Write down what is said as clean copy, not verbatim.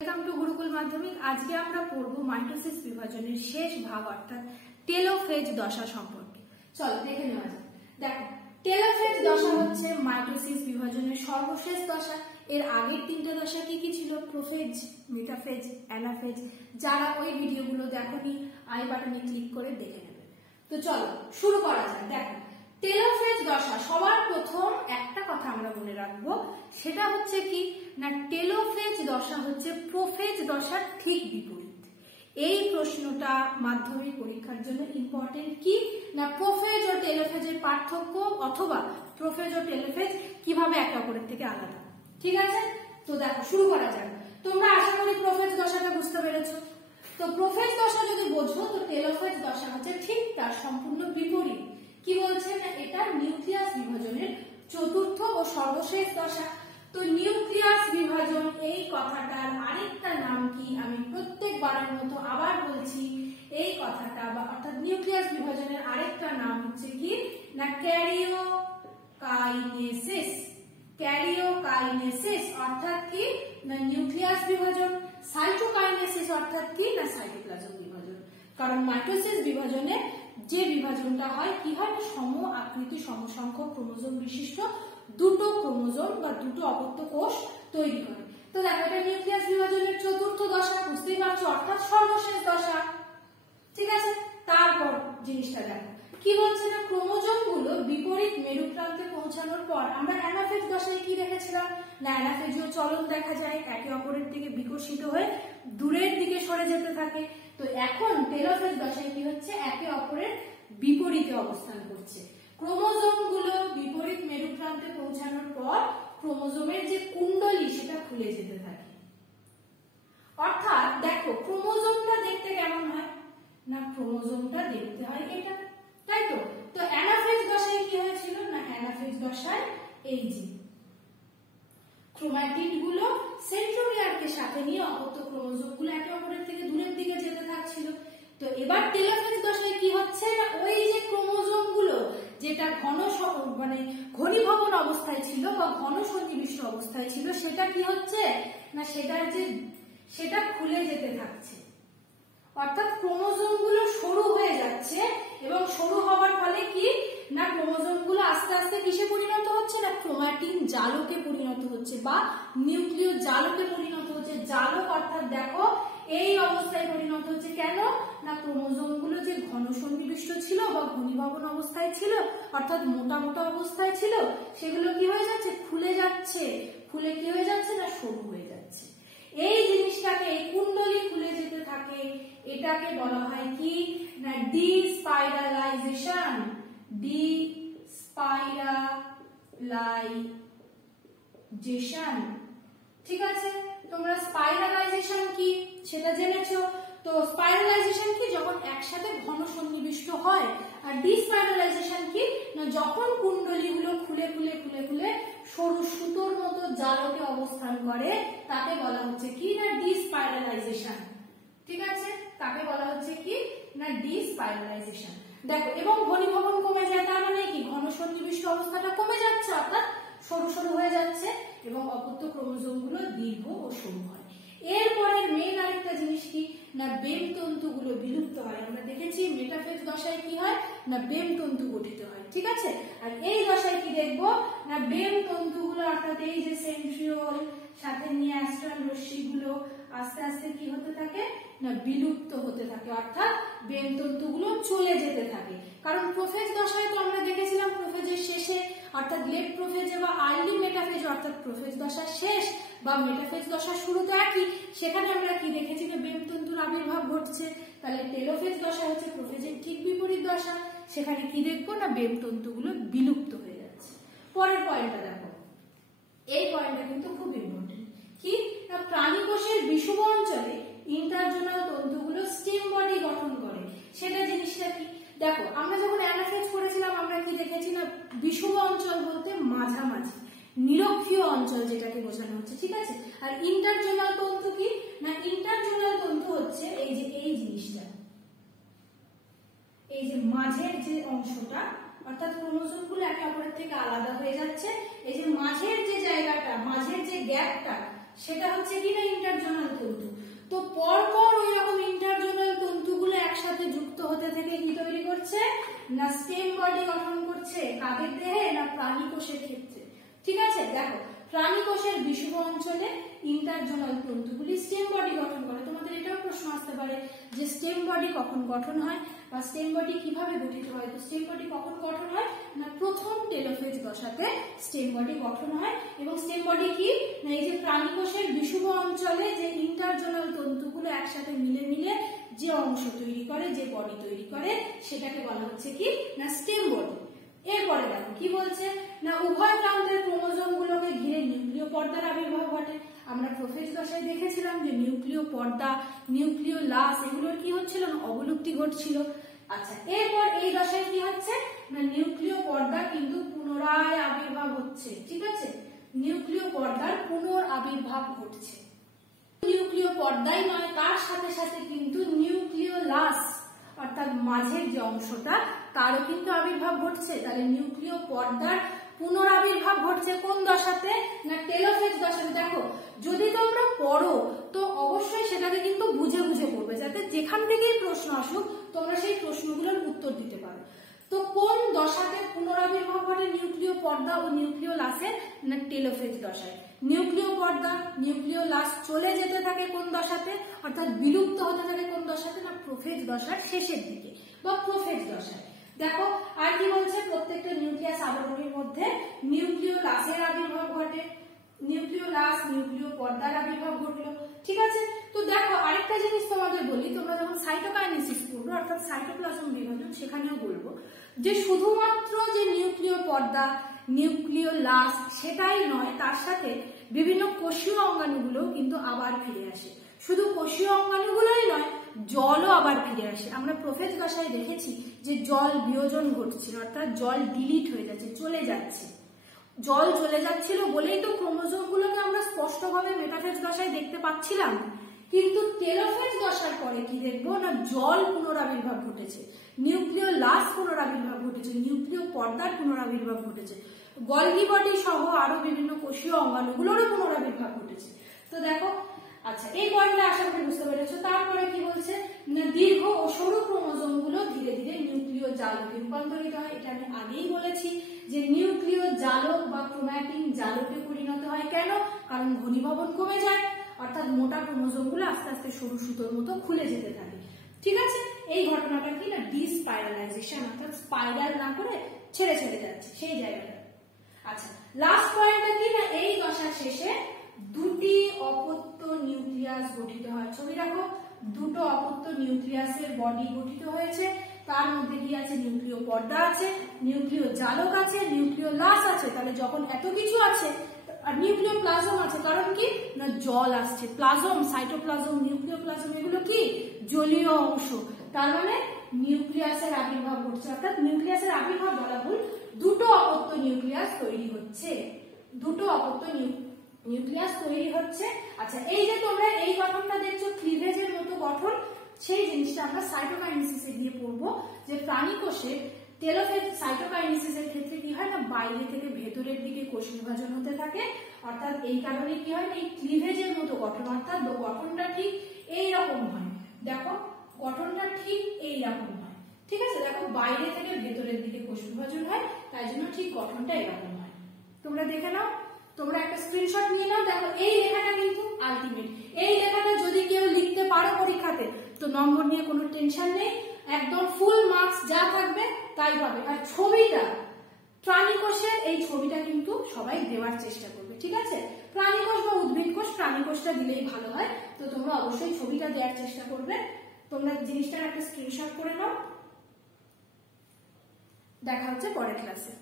Welcome to Gurukul মাধ্যমিক। আজকে আমরা পড়ব মাইটোসিস বিভাজনের শেষ ভাগ অর্থাৎ টেলোফেজ দশা সম্পর্কে। চলো দেখে নেওয়া যাক। দেখো, টেলোফেজ দশা হচ্ছে মাইটোসিস বিভাজনের সর্বশেষ দশা। এর আগের তিনটে দশা কি কি ছিল? Prophase, metaphase, anaphase. যারা ওই ভিডিওগুলো দেখোনি আই বাটনে ক্লিক করে দেখে নেবে। তো চলো শুরু করা যাক। দেখো, টেলোফেজ দশা সবার প্রথম একটা কথা আমরা মনে রাখবো, সেটা হচ্ছে কি না, টেলোফেজ দশা হচ্ছে প্রোফেজ দশার ঠিক বিপরীত। এই প্রশ্নটা মাধ্যমিক পরীক্ষার জন্য ইম্পর্টেন্ট। কি না, প্রোফেজ ও টেলোফেজের পার্থক্য অথবা প্রোফেজ ও টেলোফেজ কিভাবে একে অপরের থেকে আলাদা। ঠিক আছে, তো দেখো শুরু করা যাক। তোমরা আশা করি প্রোফেজ দশাটা বুঝতে পেরেছো। তো প্রোফেজ দশা যদি বোঝো, তো টেলোফেজ দশা হচ্ছে ঠিক তার সম্পূর্ণ বিপরীত। কি বলছে না, এটা নিউক্লিয়াস বিভাজনের চতুর্থ ও সর্বশেষ দশা। তো নিউক্লিয়াস বিভাজন এই কথাটার আরেকটা নাম কি, আমি প্রত্যেকবারের মতো আবার বলছি, এই কথাটা বা অর্থাৎ নিউক্লিয়াস বিভাজনের আরেকটা নাম হচ্ছে কি না, ক্যারিওকাইনেসিস। ক্যারিওকাইনেসিস অর্থাৎ কি না নিউক্লিয়াস বিভাজন। সাইটোকাইনেসিস অর্থাৎ কি না সাইটোপ্লাজম বিভাজন। কারণ মাইটোসিস বিভাজনে যে বিভাজনটা হয় কি হয়, সম আকৃতি সমসংখ্যক ক্রোমোজোম বিশিষ্ট দুটো ক্রোমোজোম বা দুটো অপত্য কোষ তৈরি করে। তো দেখো, এটা নিউক্লিয়াস বিভাজনের চতুর্থ দশা, বুঝতেই পারছো, অর্থাৎ সর্বশেষ দশা। ঠিক আছে, তারপর জিনিসটা দেখো কি বলছে না, ক্রোমোজোম গুলো বিপরীত মেরু প্রান্তে পৌঁছানোর পর আমরা অ্যানাফেজ দশায় কি দেখেছিলাম না, অ্যানাফেজীয় চলন দেখা যায়, একে অপরের দিকে বিকশিত হয়ে দূরের দিকে সরে যেতে থাকে। তো এখন টেলোফেজ দশায় কি হচ্ছে, একে অপরের বিপরীতে অবস্থান করছে। ক্রোমোজোম গুলো বিপরীত মেরু প্রান্তে পৌঁছানোর পর ক্রোমোজোমের যে কুণ্ডলী সেটা খুলে যেতে থাকে। অর্থাৎ দেখো, ক্রোমোজোমটা দেখতে কেমন হয় না, ক্রোমোজোমটা দেখতে হয় এটা, তাই তো। তো অ্যানাফেজ দশায় কি হয়েছিল না, অ্যানাফেজ দশায় এই যে ক্রোমাটিড গুলো সেন্ট্রোমিয়ারকে সাথে নিয়ে অপত্য ক্রোমোজোম গুলো একে অপরের থেকে দূরের দিকে যেতে থাকছিল। তো এবার টেলোফেজ দশায় কি হচ্ছে না, ওই যে ক্রোমোজোম গুলো যেটা ঘনীভবন অবস্থায় ছিল বা ঘন সন্নিবিষ্ট অবস্থায় ছিল, সেটা কি হচ্ছে না, সেটা খুলে যেতে থাকছে। অর্থাৎ ক্রোমোজোম গুলো সরু হয়ে যাচ্ছে এবং সরু হওয়ার ফলে কি না, ক্রোমোজোম গুলো আস্তে আস্তে কিসে পরিণত হচ্ছে না, ক্রোমাটিন জালকে পরিণত হচ্ছে বা নিউক্লিয় জালকে পরিণত হচ্ছে। জালক অর্থাৎ দেখো এই অবস্থায় পরিণত হচ্ছে। কেন না, ক্রোমোজোম গুলো যে ঘন সন্নিবিষ্ট ছিল বা ঘনীভবন অবস্থায় ছিল, অর্থাৎ মোটা মোটা অবস্থায় ছিল, সেগুলো কি হয়ে যাচ্ছে, খুলে যাচ্ছে। খুলে কি হয়ে যাচ্ছে না, সরু হয়ে যাচ্ছে। এই জিনিসটাকে, এই কুণ্ডলী খুলে যেতে থাকে, এটাকে বলা হয় কি না ডিস্পাইরালাইজেশন। ডিস্পাইরালাইজেশন। ঠিক আছে, তোমরা স্পাইরালাইজেশন কি সেটা জেনেছো। তো স্পাইরালাইজেশন কি, যখন একসাথে ঘন সন্নিবিষ্ট হয়। আর ডিস্পাইরালাইজেশন কি না, যখন কুণ্ডলীগুলো খুলে খুলে খুলে খুলে সরু সুতোর মতো জালকে অবস্থান করে, তাকে বলা হচ্ছে কি না ডিস্পাইরালাইজেশন। ঠিক আছে, তাকে বলা হচ্ছে কি না ডিস্পাইরালাইজেশন। দেখো, এবং ঘনীভবন কমে যায়, তার মানে কি ঘন সন্নিবিষ্ট অবস্থাটা কমে যাচ্ছে, অর্থাৎ সরু সরু হয়ে যাচ্ছে এবং অপত্য ক্রোমোজোম গুলো দীর্ঘ ও সরু হয়। এরপরে মেন আরেকটা জিনিস কি না, বেম তন্তুগুলো বিলুপ্ত হয়। আমরা দেখেছি মেটাফেজ দশায় কি হয় না, বেম তন্তু গঠিত হয়। ঠিক আছে, আর এই দশায় কি দেখবো না, বেম তন্তুগুলো অর্থাৎ এই যে সেন্ট্রিওল সাথে নিয়ে অ্যাস্ট্রাল রশ্মিগুলো আস্তে আস্তে কি হতে থাকে না, বিলুপ্ত হতে থাকে, অর্থাৎ বেম তন্তুগুলো চলে যেতে থাকে। কারণ প্রোফেজ দশায় তো আমরা দেখেছিলাম প্রোফেজের শেষে অর্থাৎ লেট প্রোফেজে বা আর্লি মেটাফেজ অর্থাৎ প্রোফেজ দশার শেষ বা মেটাফেজ দশার শুরু তো একই, সেখানে আমরা কি দেখেছি না বেম তন্তুর আবির্ভাব ঘটছে। তাহলে টেলোফেজ দশা হচ্ছে প্রোফেজের ঠিক বিপরীত দশা, সেখানে কি দেখবো না বেম তন্তুগুলো বিলুপ্ত হয়ে যাচ্ছে। পরের পয়েন্টটা দেখো, এই পয়েন্টটা কিন্তু খুব ইম্পর্টেন্ট। কি না, প্রাণী কোষের বিষুব অঞ্চলে ইন্টারজোনাল তন্তুগুলো স্টিম বডি গঠন করে। সেটা জিনিসটা কি, দেখো আমরা যখন অ্যানাফেজ করেছিলাম আমরা কি দেখেছি না, বিষুব অঞ্চল বলতে মাঝামাঝি নিরক্ষীয় অঞ্চল যেটাকে বোঝানো হচ্ছে। ঠিক আছে, আর ইন্টারজোনাল তন্তু কি না, ইন্টারজোনাল তন্তু হচ্ছে এই যে এই জিনিসটা, এই যে মাঝের যে অংশটা, অর্থাৎ ক্রোমোজোম গুলো একে অপরের থেকে আলাদা হয়ে যাচ্ছে, এই যে মাঝের যে জায়গাটা, মাঝের যে গ্যাপটা, সেটা হচ্ছে কি না ইন্টারজোনাল তন্তু। তো পরপর ওই রকম ইন্টারজোনাল তন্তুগুলো একসাথে যুক্ত হতে থেকে কি তৈরি করছে না স্টেম বডি গঠন করছে। কাদের দেহে না প্রাণী কোষের ক্ষেত্রে। ঠিক আছে, দেখো প্রাণী কোষের বিষুব অঞ্চলে ইন্টারজোনাল তন্তুগুলি স্টেম বডি গঠন করে। তোমাদের এটাও প্রশ্ন আসতে পারে যে স্টেম বডি কখন গঠন হয় বা স্টেম বডি কিভাবে গঠিত হয়। তো স্টেম বডি কখন গঠন হয় না প্রথম টেলোফেজ দশাতে স্টেম বডি গঠন হয়। এবং স্টেম বডি কি না এই যে প্রাণী কোষের বিষুব অঞ্চলে যে ইন্টারজোনাল তন্তুগুলো একসাথে মিলে মিলে যে অংশ তৈরি করে, যে বডি তৈরি করে, সেটাকে বলা হচ্ছে কি না স্টেম বডি। এরপরে দেখো কি বলছে না উভয় প্রান্তের ক্রোমোজোম গুলোকে ঘিরে নিউক্লিয় পর্দার আবির্ভাব ঘটে। আমরা প্রোফেজ দশায় দেখেছিলাম যে নিউক্লিয় পর্দা, নিউক্লিয় লাস এগুলোর কি হচ্ছিল না অবলুপ্তি ঘটছিল। আচ্ছা, এরপর এই দশায় কি হচ্ছে না নিউক্লিয় পর্দা কিন্তু পুনরায় আবির্ভাব হচ্ছে। ঠিক আছে, নিউক্লিয় পর্দার পুনরাবির্ভাব ঘটছে। নিউক্লিয় পর্দাই নয়, তার সাথে সাথে কিন্তু নিউক্লিয় লাস অর্থাৎ মাঝের যে অংশটা তারও কিন্তু আবির্ভাব ঘটছে। তাহলে নিউক্লিয় পর্দার পুনরাবির্ভাব ঘটছে কোন দশাতে না টেলোফেজ দশাতে। দেখো যদি তোমরা পড়ো তো অবশ্যই সেটাকে কিন্তু বুঝে বুঝে পড়বে, যাতে যেখান থেকেই প্রশ্ন আসুক তোমরা সেই প্রশ্নগুলোর উত্তর দিতে পারো। তো কোন দশাতে পুনরাবির্ভাব ঘটে নিউক্লিয় পর্দা ও নিউক্লিয় লাসের না টেলোফেজ দশায়। নিউক্লিয় পর্দা নিউক্লিয় লাস চলে যেতে থাকে কোন দশাতে অর্থাৎ বিলুপ্ত হতে থাকে কোন দশাতে না প্রোফেজ দশার শেষের দিকে বা প্রোফেজ দশায়। দেখো আর কি বলছে প্রত্যেকটা নিউক্লিয়াস আবরণীর মধ্যে নিউক্লিয় লাসের আবির্ভাব ঘটে, নিউক্লিয় লাস নিউক্লিয় পর্দার আবির্ভাব ঘটলো। ঠিক আছে, তো দেখো আরেকটা জিনিস তোমাদের বলি, তোমরা যখন সাইটোকাইনেসিস পড়বে অর্থাৎ সাইটোপ্লাজম বিভাজন সেখানেও বলবো যে শুধুমাত্র যে নিউক্লিয় পর্দা নিউক্লিয় লাস সেটাই নয়, তার সাথে বিভিন্ন কোষীয় অঙ্গাণুগুলো কিন্তু আবার ফিরে আসে। শুধু কোষীয় অঙ্গাণুগুলোই নয়, জলও আবার ফিরে আসে। আমরা প্রোফেজ দশায় দেখেছি যে জল বিয়োজন ঘটছিল অর্থাৎ জল ডিলিট হয়ে যাচ্ছে, চলে যাচ্ছে। জল চলে যাচ্ছিল বলেই তো ক্রোমোজোম গুলোকে আমরা স্পষ্টভাবে মেটাফেজ দশায় দেখতে পাচ্ছিলাম। কিন্তু টেলোফেজ দশার পরে কি দেখবো না জল পুনরাবির্ভাব ঘটেছে, নিউক্লিয় লাস পুনরাবির্ভাব ঘটেছে, নিউক্লিয় পর্দার পুনরাবির্ভাব ঘটেছে, গলগি বডি সহ আরো বিভিন্ন কোষীয় অঙ্গাণুগুলোরও পুনরাবির্ভাব ঘটেছে। তো দেখো আচ্ছা এই পয়েন্টটা আশা করি বুঝতে পেরেছো। তারপরে কি বলছে না দীর্ঘ ও সরু ক্রোমোজোম গুলো ধীরে ধীরে নিউক্লিয় জালকে রূপান্তরিত হয়। এটা আমি আগেই বলেছি যে নিউক্লিয় জালক বা ক্রোম্যাটিন জালকে পরিণত হয়। কেন? কারণ ঘনীভবন কমে যায় অর্থাৎ মোটা ক্রোমোজোম গুলো আস্তে আস্তে সরু সুতোর মতো খুলে যেতে থাকে। ঠিক আছে, এই ঘটনাটা কি না ডিস্পাইরালাইজেশন অর্থাৎ স্পাইরাল না করে ছেড়ে ছেড়ে যাচ্ছে সেই জায়গাটা। আচ্ছা লাস্ট পয়েন্টটা কি না এই দশার শেষে দুটি অপত্য নিউক্লিয়াস গঠিত হয়। ছবি রাখো, দুটো অপত্য নিউক্লিয়াসের বডি গঠিত হয়েছে। তার মধ্যে কি আছে নিউক্লিয় পর্দা আছে, নিউক্লিয় জালক আছে, নিউক্লিয় লাস আছে। তাহলে যখন এত কিছু আছে আর নিউক্লিয় প্লাজম আছে, কারণ কি না জল আসছে। প্লাজম সাইটোপ্লাজম নিউক্লিয় প্লাজম এগুলো কি জলীয় অংশ। তার মানে নিউক্লিয়াসের আবির্ভাব ঘটছে অর্থাৎ নিউক্লিয়াসের আবির্ভাব বলা ভুল, দুটো অপত্য নিউক্লিয়াস তৈরি হচ্ছে, দুটো অপত্য নিউক্লিয়াস তৈরি হচ্ছে। আচ্ছা এই যে তোমরা এই গঠনটা দেখছো ক্লিভেজের মতো গঠন, সেই জিনিসটা আমরা সাইটোকাইনেসিসে গিয়ে পড়বো যে প্রাণী কোষে টেলোফেজ সাইটোকাইনেসিসের ক্ষেত্রে কি হয় না বাইরে থেকে ভেতরের দিকে কোষ বিভাজন হতে থাকে। অর্থাৎ এই কারণে কি হয় এই ক্লিভেজের মতো গঠন অর্থাৎ গঠনটা ঠিক এইরকম হয়। দেখো গঠনটা ঠিক এইরকম হয়। ঠিক আছে, দেখো বাইরে থেকে ভেতরের দিকে কোষ বিভাজন হয়, তাই জন্য ঠিক গঠনটা এরকম হয়। তোমরা দেখে নাও, তোমরা একটা স্ক্রিনশট নিয়ে নাও। দেখো এই লেখাটা কিন্তু আলটিমেট, এই লেখাটা যদি কেউ লিখতে পারো পরীক্ষাতে তো নম্বর নিয়ে কোনো টেনশন নেই, একদম ফুল মার্কস যা থাকবে তাই পাবে। আর ছবিটা প্রাণী কোষের, এই ছবিটা কিন্তু সবাই দেওয়ার চেষ্টা করবে। ঠিক আছে, প্রাণী কোষ বা উদ্ভিদ কোষ, প্রাণী কোষটা দিলেই ভালো হয়। তো তোমরা অবশ্যই ছবিটা দেওয়ার চেষ্টা করবে। তোমরা জিনিসটার একটা স্ক্রিনশট করে নাও। দেখা হচ্ছে পরের ক্লাসে।